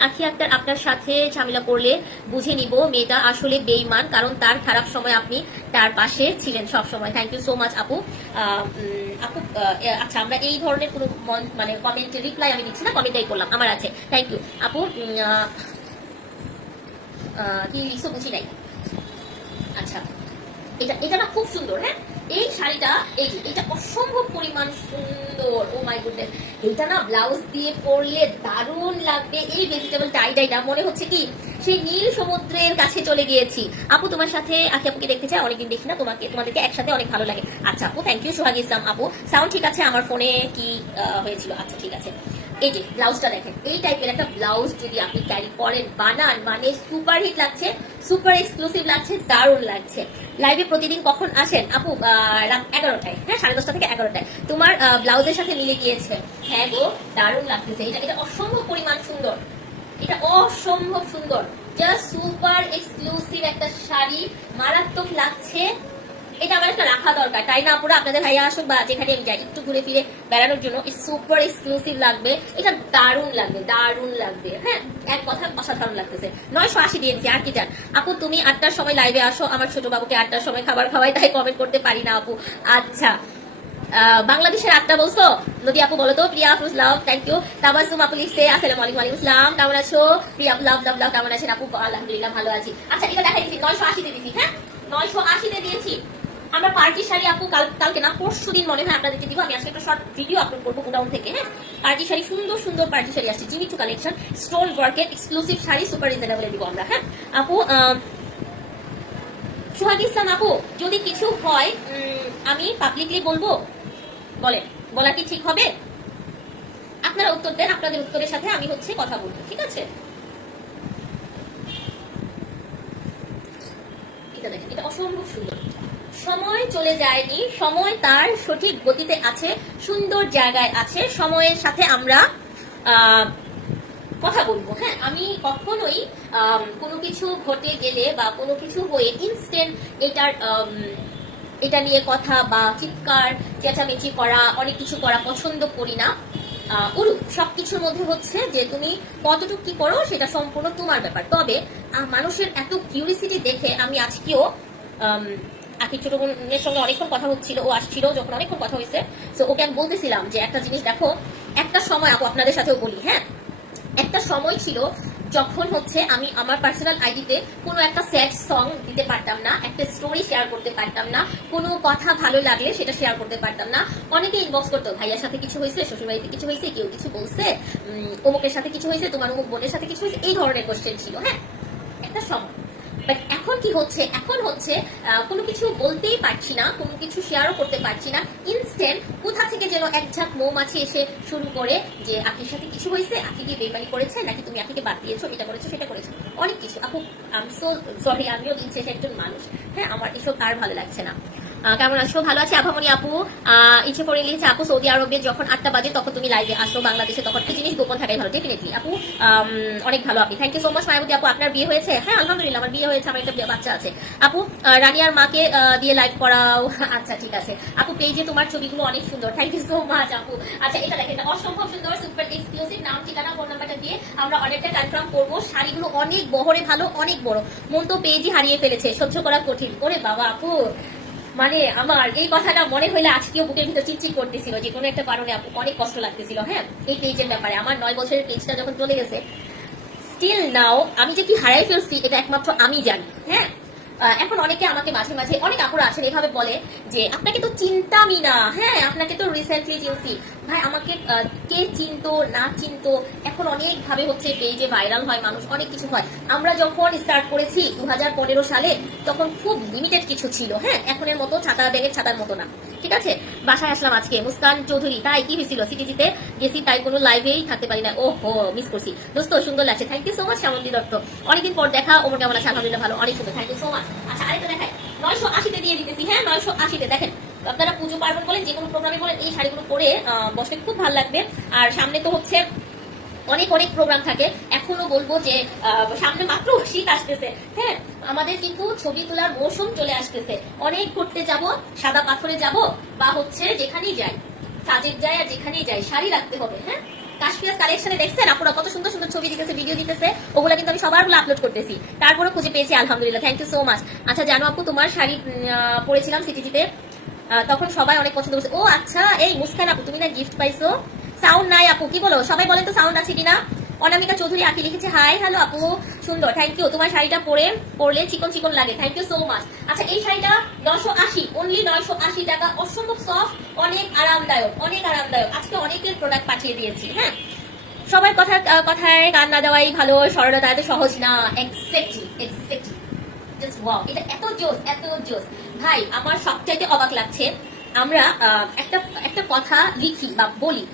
আখি আক্তার আপনার সাথে ঝামেলা করলে বুঝে নিব, মেয়েটা আসলে বেইমান কারণ তার খারাপ সময় আপনি তার পাশে ছিলেন সব সময় থ্যাংক ইউ সো মাচ আপু আপু আচ্ছা আমরা এই ধরনের কোনো মন- মানে কমেন্ট রিপ্লাই আমি দিচ্ছি না কমেন্টাই করলাম, আমার আছে। থ্যাংক ইউ আপু কি লিখছো? বুঝি নাই। আচ্ছা। এটা এটা না খুব সুন্দর হ্যাঁ? এই শাড়িটা, এই এটা অসম্ভব পরিমাণ সুন্দর। ও মাই গুডনেস এটা না ব্লাউজ দিয়ে পরলে দারুণ লাগবে। এই ভেজিটেবল টাই ডাইটা মনে হচ্ছে কি, সেই নীল সমুদ্রের কাছে চলে গিয়েছি। আপু, তোমার সাথে আখি আপুকে দেখতে চাই, অনেকদিন দেখি না, তোমাকে, তোমাদেরকে একসাথে অনেক ভালো লাগে। আচ্ছা আপু থ্যাংক ইউ সোহাগ ইসলাম আপু সাউন্ড ঠিক আছে? আমার ফোনে কি হয়েছিল? আচ্ছা ঠিক আছে। এই যে, ব্লাউজটা দেখেন, এই টাইপের একটা ব্লাউজ যদি আপনি ক্যারি করেন, বানান মানে সুপার হিট লাগছে সুপার এক্সক্লুসিভ লাগছে, দারুণ লাগছে। লাইভে প্রতিদিন কখন আসেন? আপু রাত এগারোটায় হ্যাঁ সাড়ে দশটা থেকে এগারোটায়। তোমার ব্লাউজের সাথে মিলে গিয়েছে। হ্যাঁ গো, দারুণ লাগতেছে। এটা এটা অসম্ভব পরিমাণ সুন্দর। এটা অসম্ভব সুন্দর। জাস্ট সুপার এক্সক্লুসিভ একটা শাড়ি, মারাত্মক লাগছে। এটা আমার একটা রাখা দরকার। তাই না পুরো আপনাদের ভাইয়া আসুক বা যেখানে আমি যাই ঘুরে ফিরে বেড়ানোর জন্য সুপার এক্সক্লুসিভ লাগবে। এটা দারুণ লাগবে দারুণ লাগবে। হ্যাঁ এক কথা অসাধারণ লাগতেছে। নয়শো আশি দিয়েছি আর কি চান? আপু, তুমি আটটার সময় লাইভে আসো, আমার ছোট বাবুকে আটটার সময় খাবার খাওয়াই, তাই কমেন্ট করতে পারি না আপু। আচ্ছা বাংলাদেশের আটটা বলছো? নদী আপু বলো তো, Priya, Afruz, love thank you Tabassum, আপু লিখছে, আসসালামু আলাইকুম, ওয়ালাইকুম আসসালাম, কেমন আছো? প্রিয়া লাভ লাভ লাভ, কেমন আছেন আপু? আলহামদুলিল্লাহ, ভালো আছি। আচ্ছা এটা দেখাই দিচ্ছি, নয়শো আশিতে দিয়েছি হ্যাঁ? নয়শো আশিতে দিয়েছি। আমরা পার্টি শাড়ি আপু, কাল, কালকে না, পরশু দিন মনে হয় আপনাদেরকে দিব। আমি আজকে একটা শর্ট ভিডিও আপলোড করব গোডাউন থেকে হ্যাঁ? পার্টি শাড়ি, সুন্দর সুন্দর পার্টি শাড়ি আসছে জিমিচু কালেকশন স্টোন ওয়ার্কের এক্সক্লুসিভ শাড়ি সুপার রিজনেবলে দিব আমরা হ্যাঁ? আপু সোহাগ ইসলাম আপু, যদি কিছু হয় আমি পাবলিকলি বলব? বলেন, বলা কি ঠিক হবে? আপনারা উত্তর দেন, আপনাদের উত্তরের সাথে আমি হচ্ছে কথা বলব, ঠিক আছে? এটা দেখেন, এটা অসম্ভব সুন্দর। সময় চলে যায়নি সময় তার সঠিক গতিতে আছে সুন্দর জায়গায় আছে সময়ের সাথে আমরা কথা বলব। হ্যাঁ আমি কখনোই কোনো কিছু ঘটে গেলে বা কোনো কিছু হয়ে ইনস্ট্যান্ট এটার এটা নিয়ে কথা বা চিৎকার চেঁচামেচি করা অনেক কিছু করা পছন্দ করি না। আহ, উরু সবকিছুর মধ্যে হচ্ছে যে তুমি কতটুকু কি করো সেটা সম্পূর্ণ তোমার ব্যাপার। তবে মানুষের এত কিউরিসিটি দেখে আমি আজকেও আখির ছোট বোনের সঙ্গে অনেকক্ষণ কথা হচ্ছিল, ও আসছিল যখন অনেকক্ষণ কথা হয়েছে। তো ওকে আমি বলতেছিলাম যে, একটা জিনিস দেখো, একটা সময় আপু আপনাদের সাথেও বলি হ্যাঁ? একটা সময় ছিল যখন হচ্ছে আমি আমার পার্সোনাল আইডিতে কোনো একটা স্যাড সং দিতে পারতাম না, একটা স্টোরি শেয়ার করতে পারতাম না, কোনো কথা ভালো লাগলে সেটা শেয়ার করতে পারতাম না। অনেকে ইনবক্স করতো, ভাইয়ার সাথে কিছু হয়েছে? শ্বশুরবাড়িতে কিছু হয়েছে? কেউ কিছু বলছে? অমুকের সাথে কিছু হয়েছে? তোমার অমুক বোনের সাথে কিছু হয়েছে? এই ধরনের কোশ্চেন ছিল হ্যাঁ? একটা সময়। বাট এখন কি হচ্ছে? এখন হচ্ছে কোনো কিছু বলতেই পারছি না, কোনো কিছু শেয়ারও করতে পারছি না। ইনস্ট্যান্ট কোথা থেকে যেন এক ঝাঁক মৌমাছি এসে শুরু করে যে আপনির সাথে কিছু হয়েছে? আপনি কি বেমারি করেছে? নাকি তুমি আপনাকে বাদ দিয়েছ? এটা করেছ, সেটা করেছ? অনেক কিছু। আপু আমি সো সরি আমিও দিন একজন মানুষ। হ্যাঁ আমার এসব আর ভালো লাগছে না। কেমন আছো? ভালো আছে আভামনি আপু। ইচ্ছে করে লিখেছে আপু, সৌদি আরবে যখন আটটা বাজে তখন তুমি লাইভে আসো। বাংলাদেশে তখন এই জিনিস গোপন থাকাই ভালো ডেফিনেটলি আপু অনেক ভালো আপনি। Thank you so much Mayawati আপু। আপনার বিয়ে হয়েছে? হ্যাঁ আলহামদুলিল্লাহ, আমার বিয়ে হয়েছে, আমার একটা বাচ্চা আছে। আপু রানিয়ার মাকে দিয়ে লাইভ করাও। আচ্ছা ঠিক আছে। আপু পেজে তোমার ছবিগুলো অনেক সুন্দর। থ্যাংক ইউ সো মাচ আপু। আচ্ছা এটা দেখেন অসম্ভব সুন্দর সুপার এক্সক্লুসিভ নাম, ঠিকানা ফোন নাম্বারটা দিয়ে আমরা অনেকটা কনফার্ম করব। শাড়িগুলো অনেক বহরে ভালো, অনেক বড়। মন তো পেজই হারিয়ে ফেলেছে, সহ্য করা কঠিন। ওরে বাবা, আপু। মানে আমার এই কথাটা মনে হইলে আজকেও বুকের ভিতর চিটচিট করতেছিল যে কোনো একটা কারণে অনেক কষ্ট লাগতেছিল হ্যাঁ? এই পেজের ব্যাপারে। আমার নয় বছরের পেজটা যখন চলে গেছে স্টিল নাও আমি যে কি হারাই ফেলছি এটা একমাত্র আমি জানি হ্যাঁ? এখন অনেকে আমাকে মাঝে মাঝে অনেক আপুরা আছেন, এভাবে বলে যে, আপনাকে তো চিন্তামি না। হ্যাঁ আপনাকে তো রিসেন্টলি চিনছি। ভাই, আমাকে কে চিনতো, না চিনতো, এখন অনেক ভাবে হচ্ছে পেজে ভাইরাল হয়, মানুষ অনেক কিছু হয়। আমরা যখন স্টার্ট করেছি দু হাজার পনেরো সালে, তখন খুব লিমিটেড কিছু ছিল হ্যাঁ? এখনের মতো ছাতা ব্যাগের ছাতার মতো না, ঠিক আছে? বাসায় আসলাম আজকে, মুস্কান চৌধুরী, তাই কি হয়েছিল? সিটিজিতে গেছি, তাই কোনো লাইভেই থাকতে পারি না। ও হো মিস করছি। দোস্ত, সুন্দর লাগছে। Thank you so much Shyamoli Dutta. অনেকদিন পর দেখা, ওমর কেমন আছে? আলহামদুলিল্লাহ ভালো, অনেক সুন্দর। থ্যাংক ইউ সো মাচ আচ্ছা হ্যাঁ? অনেক অনেক প্রোগ্রাম থাকে। এখনও বলব যে সামনে মাত্র শীত আসতেছে হ্যাঁ? আমাদের কিন্তু ছবি তোলার মৌসুম চলে আসতেছে। অনেক ঘুরতে যাব, সাদা পাথরে যাব, বা হচ্ছে যেখানেই যাই, সাজেক যাই আর যেখানেই যাই, শাড়ি রাখতে হবে হ্যাঁ? কাশ্মীর কালেকশনে দেখছেন? আপনারা কত সুন্দর সুন্দর ছবি দিতেছে ভিডিও দিতেছে। ওগুলো কিন্তু আমি সবারগুলো আপলোড করতেছি। তারপরে খুঁজে পেয়েছি, আলহামদুলিল্লাহ। থ্যাংক ইউ সো মাচ আচ্ছা জানো আপু, তোমার শাড়ি পরেছিলাম সিটিজিতে তখন সবাই অনেক পছন্দ করছে। ও আচ্ছা এই মুস্কান আপু, তুমি না গিফট পাইছো? সাউন্ড নাই আপু, কি বলো? সবাই বলেন তো সাউন্ড আছে কিনা? অনামিকা চৌধুরী আঁকি লিখেছে, হাই, হ্যালো আপু, সুন্দর থ্যাংক ইউ তোমার শাড়িটা পরে, পরলে চিকন চিকন লাগে থ্যাংক ইউ সো মাচ আচ্ছা এই শাড়িটা নশো আশি অনলি নয়শো আশি টাকা, অসম্ভব সফট অনেক আরামদায়ক অনেক আরামদায়ক। আজকে অনেকের প্রোডাক্ট পাঠিয়ে দিয়েছি হ্যাঁ? সবার কথা কথায় গান না দেওয়াই ভালো, সরলতা এত সহজ না এক্স্যাক্টলি এক্স্যাক্টলি জাস্ট এটা এত জোস এত জোস। ভাই, আমার সবচাইতে অবাক লাগছে, আমরা একটা একটা কথা লিখি বা বলি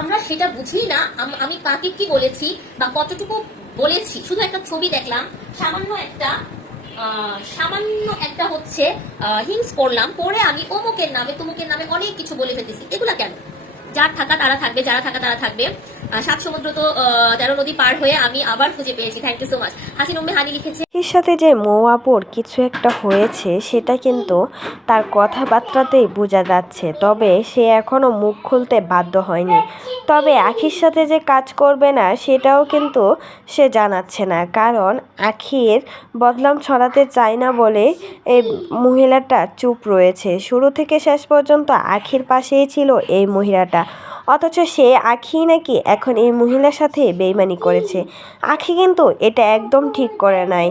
আমরা সেটা বুঝি না। আমি কাকে কি বলেছি বা কতটুকু বলেছি। শুধু একটা ছবি দেখলাম। সামান্য একটা সামান্য একটা হচ্ছে হিংস করলাম পরে আমি অমুকের নামে, তমুকের নামে অনেক কিছু বলে ফেলতেছি। এগুলা কেন? যার থাকা তারা থাকবে, যারা থাকা তারা থাকবে। সাত সমুদ্র তো তেরো নদী পার হয়ে আমি আবার খুঁজে পেয়েছি। Thank you so much Hasin Umme Hani লিখেছে, এর সাথে যে মৌয়াপুর কিছু একটা হয়েছে, সেটা কিন্তু তার কথাবার্তাতেই বোঝা যাচ্ছে। তবে সে এখনও মুখ খুলতে বাধ্য হয়নি। তবে আখির সাথে যে কাজ করবে না, সেটাও কিন্তু সে জানাচ্ছে না। কারণ আখির বদলাম ছড়াতে চায় না বলে এই মহিলাটা চুপ রয়েছে। শুরু থেকে শেষ পর্যন্ত আখির পাশেই ছিল এই মহিলাটা। অথচ সে আখি নাকি এখন এই মহিলার সাথে বেইমানি করেছে। আখি কিন্তু এটা একদম ঠিক করে নাই।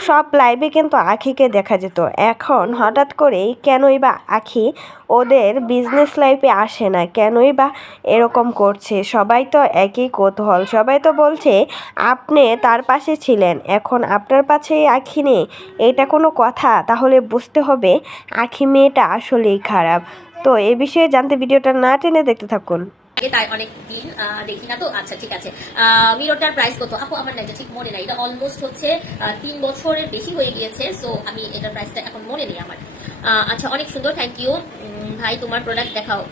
সব লাইভে কিন্তু আখিকে দেখা যেত। এখন হঠাৎ করেই কেনই বা আখি ওদের বিজনেস লাইফে আসে না? কেনই বা এরকম করছে? সবাই তো একই কৌতূহল। সবাই তো বলছে, আপনি তার পাশে ছিলেন। এখন আপনার পাশেই আখি নেই। এটা কোনো কথা? তাহলে বুঝতে হবে আখি মেয়েটা আসলেই খারাপ। তো এ বিষয়ে জানতে ভিডিওটা না টেনে দেখতে থাকুন। আগে তাই অনেক দিন দেখি না তো? আচ্ছা ঠিক আছে। মিরোটার প্রাইস কত? আপু, আমার না ঠিক মনে নাই। এটা অলমোস্ট হচ্ছে তিন বছরের বেশি হয়ে গিয়েছে সো আমি এটার প্রাইসটা এখন মনে নেই আমার। আচ্ছা অনেক সুন্দর থ্যাংক ইউ ভাই, তোমার প্রোডাক্ট দেখাও।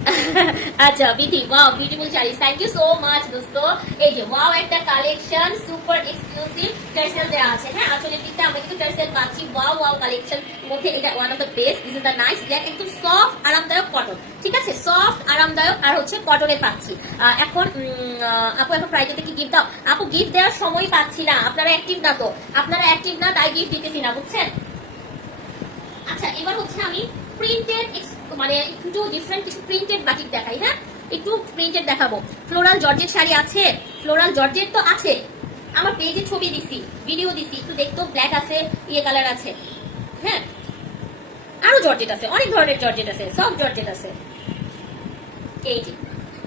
আচ্ছা Bidhi wow beautiful sari thank you so much দোস্ত। এই যে ওয়াও একটা কালেকশন সুপার এক্সক্লুসিভ টার্সেল দেওয়া আছে। হ্যাঁ আসলে দিকটা আমরা কিন্তু টার্সেল পাচ্ছি ওয়াও ওয়াও কালেকশন মধ্যে। এটা one of the best this is the nice black একদম সফট আরামদায়ক কটন ঠিক আছে? সফট আরামদায়ক, আর হচ্ছে কটনে পাচ্ছি। এখন আপু, এখন ফ্রাইডেতে কি গিফট দাও। আপু গিফট দেওয়ার সময় পাচ্ছি না। আপনারা অ্যাক্টিভ না তো। আপনারা অ্যাক্টিভ না, তাই গিফট দিতেছি না, বুঝছেন? আচ্ছা এবার হচ্ছে আমি প্রিন্টেড মানে একটু ডিফারেন্ট কিছু প্রিন্টেড বাটিক দেখাই হ্যাঁ? একটু প্রিন্টেড দেখাবো। ফ্লোরাল জর্জেট শাড়ি আছে? ফ্লোরাল জর্জেট তো আছে। আমার পেজে ছবি দিছি ভিডিও দিছি, একটু দেখতো ব্ল্যাক আছে ইয়ে কালার আছে হ্যাঁ? আরও জর্জেট আছে, অনেক ধরনের জর্জেট আছে, সব জর্জেট আছে। এই যে,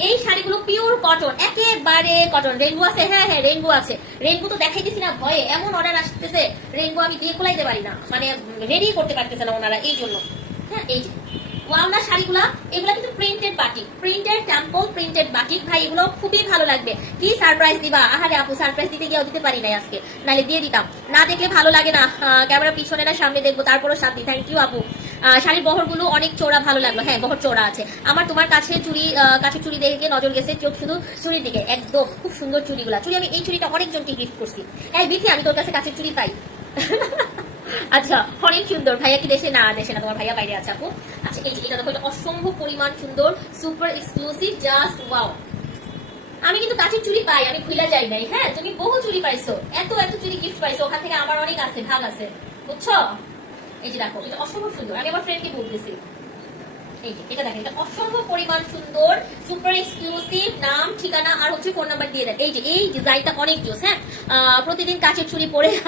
এই শাড়িগুলো পিওর কটন একেবারে কটন রেনবো আছে হ্যাঁ হ্যাঁ রেনবো আছে। রেনবো তো দেখাই দিছি না, ভয়ে এমন অর্ডার আসতেছে রেনবো আমি দিয়ে খোলাইতে পারি না। মানে রেডি করতে পারতেছে না ওনারা, এই জন্য। হ্যাঁ এই ওয়াওনা শাড়িগুলা এগুলা কিন্তু printed batik printed temple printed batik ভাই এগুলো খুবই ভালো লাগবে। কি সারপ্রাইজ দিবা? আহারে আপু সারপ্রাইজ দিতে গিয়েও দিতে পারি নাই আজকে। নাহলে দিয়ে দিতাম। না দেখলে ভালো লাগে না। ক্যামেরা পিছনে না সামনে দেখব তারপরও শান্তি থ্যাংক ইউ আপু। শাড়ির বহরগুলো অনেক চোরা ভালো লাগল। হ্যাঁ বহর চোরা আছে। আমার তোমার কাছে চুড়ি আহ, কাছে চুড়ি দেখে নজর গেছে চোখ শুধু চুড়ির দিকে। একদম খুব সুন্দর চুড়িগুলা। চুড়ি আমি এই চুড়িটা অনেকজনকে গিফট করছি। এই বিথি আমি তোর কাছে কাছের চুড়ি পাই। আচ্ছা অনেক সুন্দর। ভাইয়া কি দেশে? না দেশে না, তোমার ভাইয়া বাইরে আছে আপু। আচ্ছা এই যে, এটা দেখো, এটা অসম্ভব পরিমাণ সুন্দর সুপার এক্সক্লুসিভ জাস্ট ওয়াও আমি কিন্তু পাই, আমি খুলে যাই নাই হ্যাঁ? তুমি বহু পাইছো, এত এত গিফট পাইছো, ওখান থেকে আমার অনেক আছে, ভাগ আছে, বুঝছ? এই যে দেখো, এটা অসম্ভব সুন্দর। আমি আমার ফ্রেন্ডকে বলতেছি পরিমাণ সুন্দর সুপার নাম, ঠিকানা, আর হচ্ছে ফোন নাম্বার দিয়ে দেন এই যে, এই ডিজাইনটা অনেক জোস হ্যাঁ? প্রতিদিন কাছের চুড়ি পরে হয়